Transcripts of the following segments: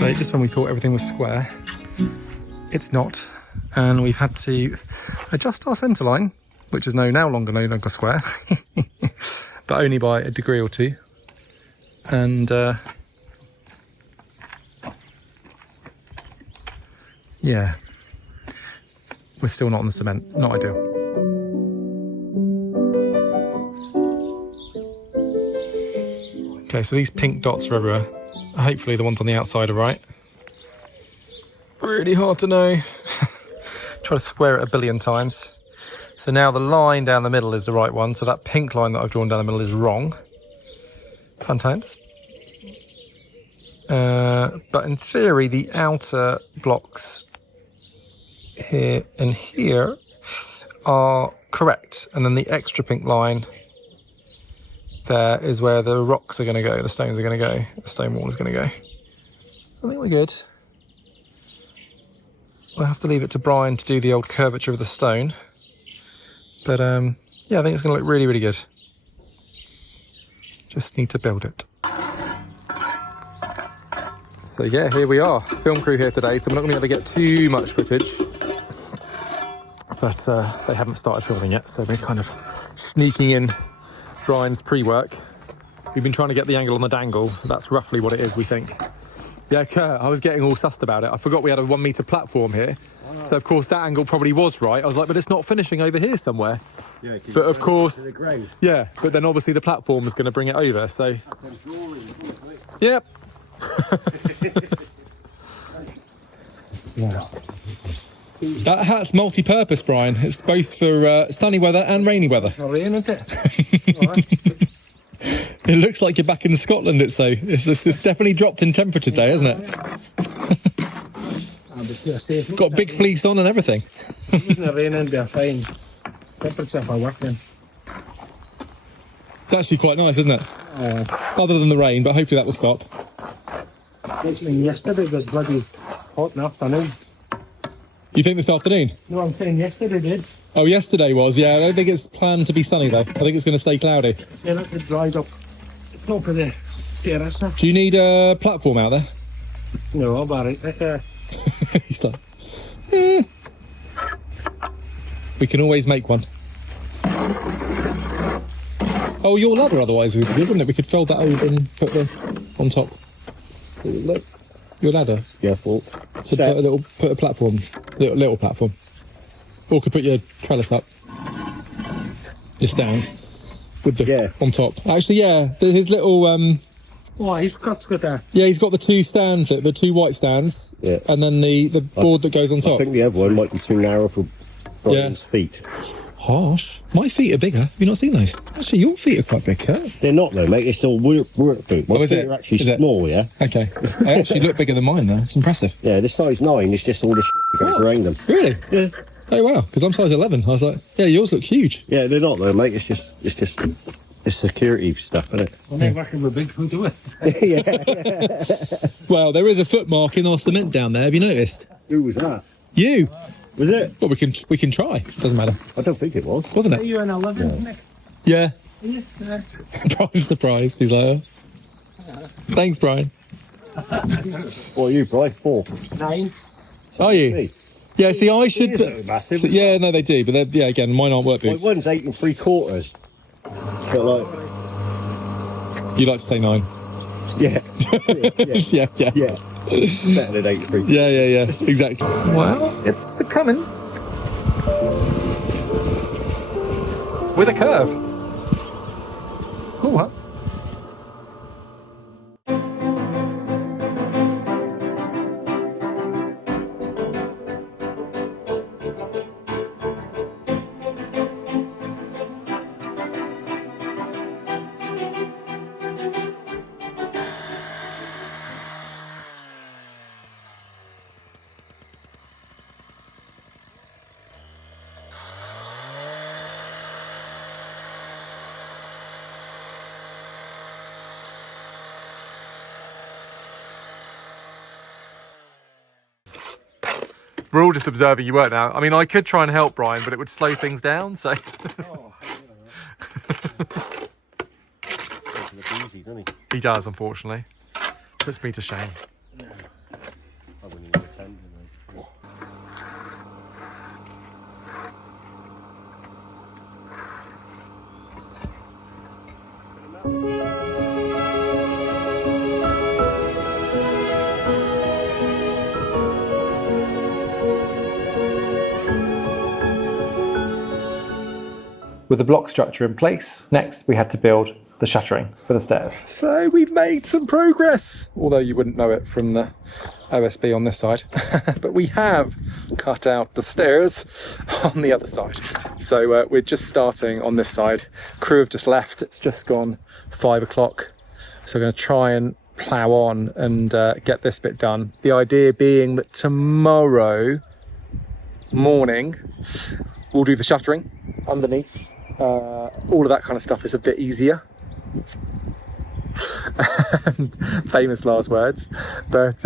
So just when we thought everything was square, it's not. And we've had to adjust our centre line, which is no longer square, but only by a degree or two. And yeah, we're still not on the cement, not ideal. Okay, so these pink dots are everywhere. Hopefully the ones on the outside are right. Really hard to know. Try to square it a billion times. So now the line down the middle is the right one, so that pink line that I've drawn down the middle is wrong. Fun times. But in theory, the outer blocks here and here are correct. And then the extra pink line there is where the rocks are going to go, the stones are going to go, the stone wall is going to go. I think we're good. We'll have to leave it to Brian to do the old curvature of the stone. But yeah, I think it's going to look really, really good. Just need to build it. So yeah, here we are. Film crew here today, so we're not going to be able to get too much footage. But they haven't started filming yet, so we're kind of sneaking in Brian's pre-work. We've been trying to get the angle on the dangle. That's roughly what it is, we think. Yeah, Kurt, I was getting all sussed about it. I forgot we had a 1 metre platform here. Oh. So of course that angle probably was right. I was like, but it's not finishing over here somewhere. Yeah, but of course, yeah, but then obviously the platform is going to bring it over, so. Yep. Yeah. That hat's multi-purpose, Brian. It's both for sunny weather and rainy weather. It's not rain, isn't it? It looks like you're back in Scotland, it's definitely dropped in temperature today, hasn't it? Got a big fleece on and everything. It wasn't raining, it'd be a fine temperature for working. It's actually quite nice, isn't it? Other than the rain, but hopefully that will stop. Yesterday was bloody hot in the afternoon. You think this afternoon? No, I'm saying yesterday did. Oh, yesterday was, yeah. I don't think it's planned to be sunny though. I think it's going to stay cloudy. Yeah, it dried up. Top of the terrace. Do you need a platform out there? No, I'll buy it. He's like, eh. We can always make one. Oh, your ladder otherwise would be good, wouldn't it? We could fold that over and put the on top. Look, your ladder. Yeah, fault. So put a platform, little platform. Or could put your trellis up. Your stand. With the on top. Actually, yeah, his little Oh, he's got that. yeah, he's got the two white stands. Yeah. And then the board that goes on top. I think the other one might be too narrow for Brian's feet. Harsh. My feet are bigger. Have you not seen those? Actually, your feet are quite big, Kurt. They're not though, mate. It's all work boot. My feet are actually small, yeah? Okay. They actually look bigger than mine though. It's impressive. Yeah, this size 9 is just all the shit going around them. Really? Yeah. Oh wow, because I'm size 11. I was like, yeah, yours look huge. Yeah, they're not though, mate. It's security stuff, isn't it? Well, they're working with Bigfoot, do it? Yeah. Well, there is a foot mark in our cement down there. Have you noticed? Who was that? You. Was it? Well, we can try. Doesn't matter. I don't think it was. Wasn't it? Are you in 11, Nick? Yeah. Yeah. Brian's surprised. He's like, oh. Thanks, Brian. What are you, Brian? 4. 9. Are you? Me. Yeah, see, I should. Massive, yeah, no, they do, but yeah, again, mine aren't work boots. My one's 8 3/4. But like, You like to say 9? yeah, yeah. Better than 8 3. Yeah, exactly. Well, it's a coming with a curve. Cool, huh? We're all just observing your work now. I mean, I could try and help Brian, but it would slow things down, so... Easy, doesn't he? He does, unfortunately. Puts me to shame. With the block structure in place, next we had to build the shuttering for the stairs. So we've made some progress, although you wouldn't know it from the OSB on this side. But we have cut out the stairs on the other side. So we're just starting on this side. Crew have just left, it's just gone 5 o'clock. So we're going to try and plough on and get this bit done. The idea being that tomorrow morning we'll do the shuttering underneath. All of that kind of stuff is a bit easier. Famous last words, but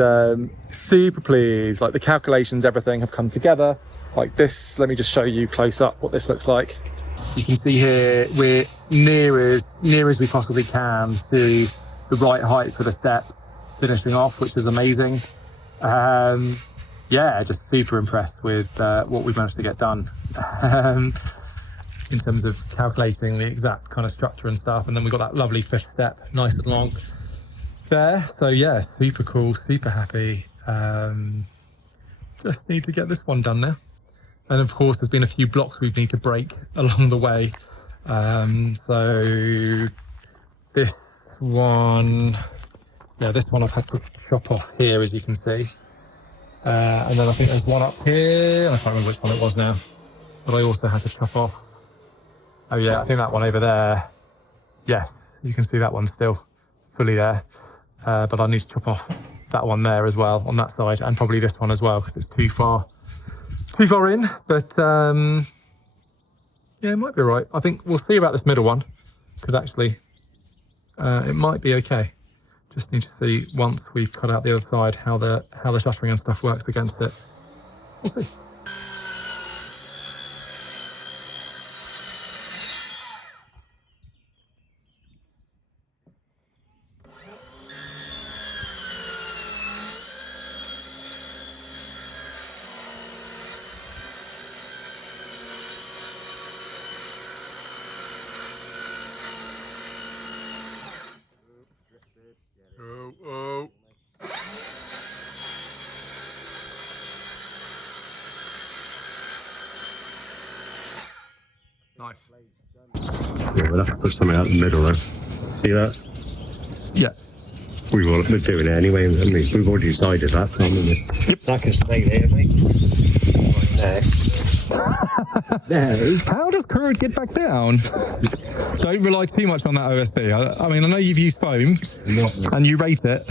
super pleased. Like the calculations, everything have come together like this. Let me just show you close up what this looks like. You can see here we're near as we possibly can to the right height for the steps finishing off, which is amazing. Yeah, just super impressed with what we've managed to get done. In terms of calculating the exact kind of structure and stuff. And then we've got that lovely 5th step, nice and long there. So yeah, super cool, super happy. Just need to get this one done now. And of course, there's been a few blocks we need to break along the way. So this one, yeah, this one I've had to chop off here, as you can see. And then I think there's one up here. I can't remember which one it was now, but I also had to chop off. Oh yeah, I think that one over there. Yes, you can see that one still fully there. But I need to chop off that one there as well on that side, and probably this one as well because it's too far in. But yeah, it might be all right. I think we'll see about this middle one because actually it might be okay. Just need to see once we've cut out the other side how the shuttering and stuff works against it. We'll see. Oh. Nice. Yeah, we'll have to put something out in the middle though. See that? Yeah. We're doing it anyway, haven't we? We've already decided that, haven't we? Yep. That can stay there, mate. Right there. There. How does Curd get back down? Don't rely too much on that OSB. I mean, I know you've used foam and you rate it.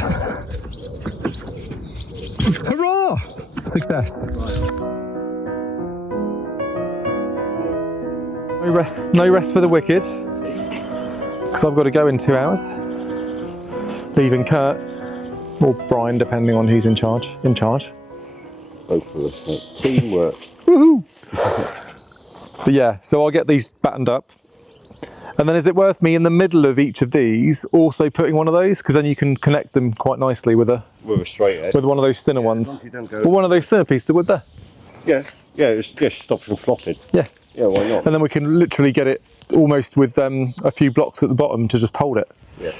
Hurrah! Success. No rest for the wicked, because I've got to go in 2 hours, leaving Kurt or Brian, depending on who's in charge. Both of us, mate. Teamwork. Woohoo! But yeah, so I'll get these battened up. And then is it worth me in the middle of each of these also putting one of those? Because then you can connect them quite nicely with a straight edge. With one of those thinner ones. Well, one of those thinner pieces would there. Yeah, it just stops from flopping. Yeah. Yeah, why not? And then we can literally get it almost with a few blocks at the bottom to just hold it. Yeah.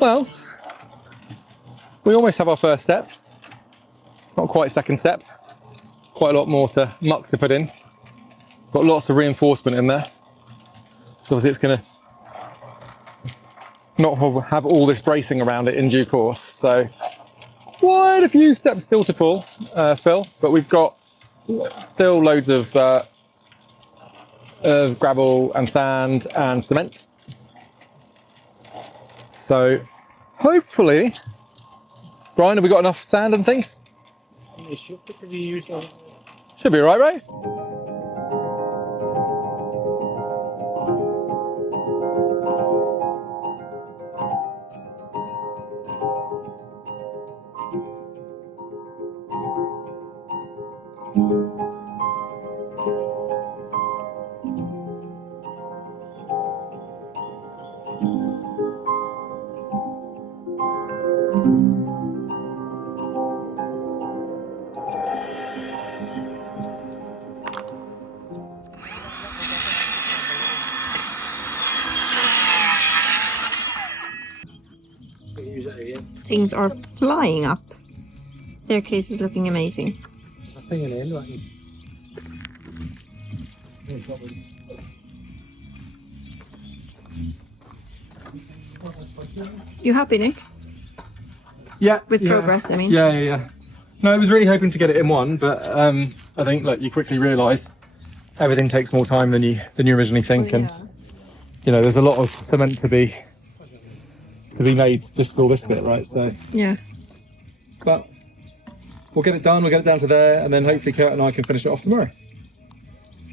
Well, we almost have our first step. Not quite second step. Quite a lot more muck to put in. Got lots of reinforcement in there. So obviously it's going to not have all this bracing around it in due course. So quite a few steps still to fill, but we've got still loads of gravel and sand and cement. So hopefully, Brian, have we got enough sand and things? Should be all right, right? Things are flying up. Staircase is looking amazing. You happy, Nick? Yeah. With progress, I mean. Yeah. No, I was really hoping to get it in one, but I think you quickly realise everything takes more time than you originally think, and there's a lot of cement to be made just for this bit, right? So yeah. But we'll get it done. We'll get it down to there, and then hopefully Kurt and I can finish it off tomorrow.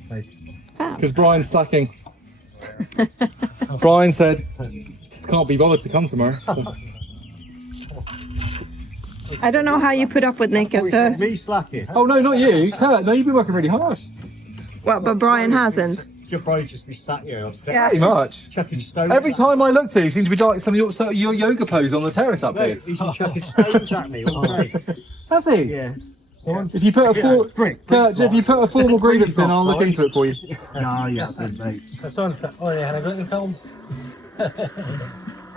Because Brian's slacking. Brian said, just can't be bothered to come tomorrow. So. I don't know how you put up with Nick as a... Me slacking. Oh, no, not you. Kurt, no, you've been working really hard. Well, but Brian hasn't. You'll probably just be sat here. Yeah. Pretty much. Chucking stones. Every time I look to you, you seem to be like some of your yoga pose on the terrace up here. He's been chucking stones at me all day. Has he? Yeah. If you put Kurt, if you put a formal grievance in, I'll look into it for you. No, yeah, mate. That's on. Oh yeah, I got the film.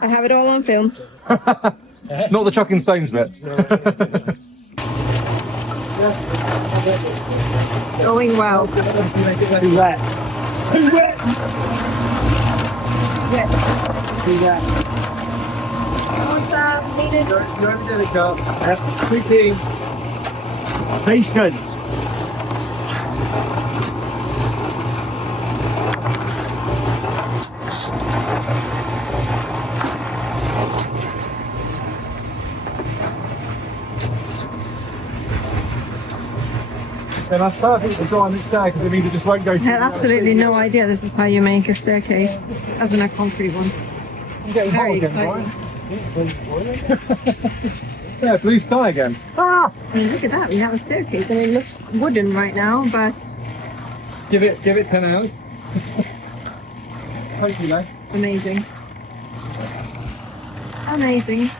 I have it all on film. Not the chucking stones bit. Going well. Too wet. Too wet. Too wet. What's that needed? You already did it, Carl. Quickly. Patience. Then that's perfect for drawing it there because it means it just won't go I through. had absolutely no idea this is how you make a staircase, as in a concrete one. Very exciting. Yeah, blue sky again. I mean, look at that, we have a staircase. I mean, it looks wooden right now, but Give it 10 hours. Hopefully less. amazing. Amazing.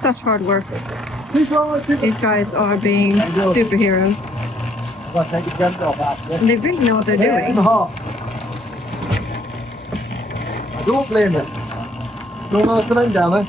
Such hard work. These guys are being superheroes. And they really know what they're doing. I don't blame it. Don't want to cement down there.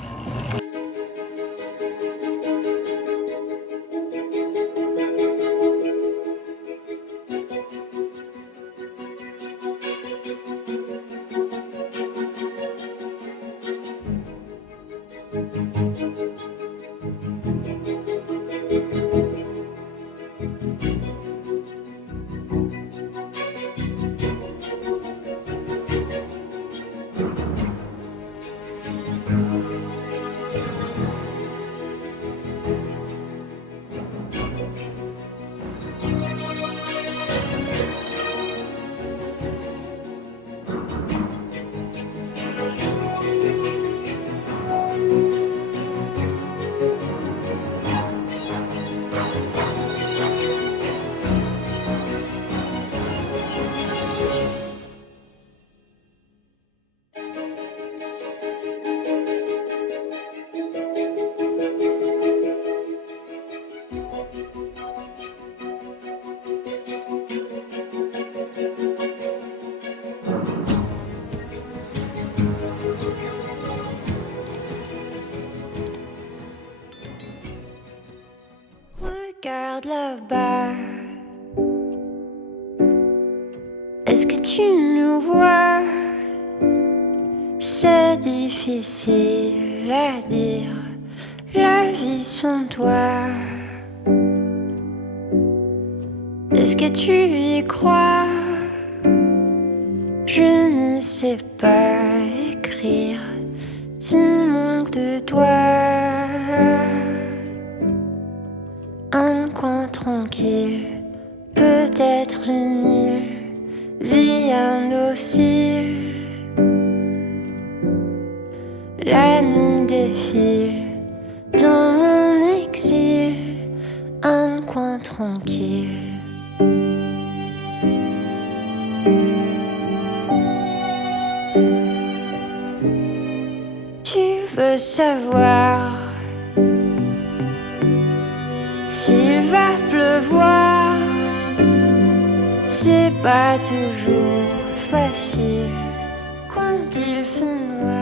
Regarde là-bas. Est-ce que tu nous vois? C'est difficile à dire, la vie sans toi. Est-ce que tu y crois? Je ne sais pas écrire s'il manque de toi. Un coin tranquille, peut-être une île, vie indocile. La nuit défile dans mon exil, un coin tranquille. Tu veux savoir s'il va pleuvoir? C'est pas toujours facile quand il fait noir.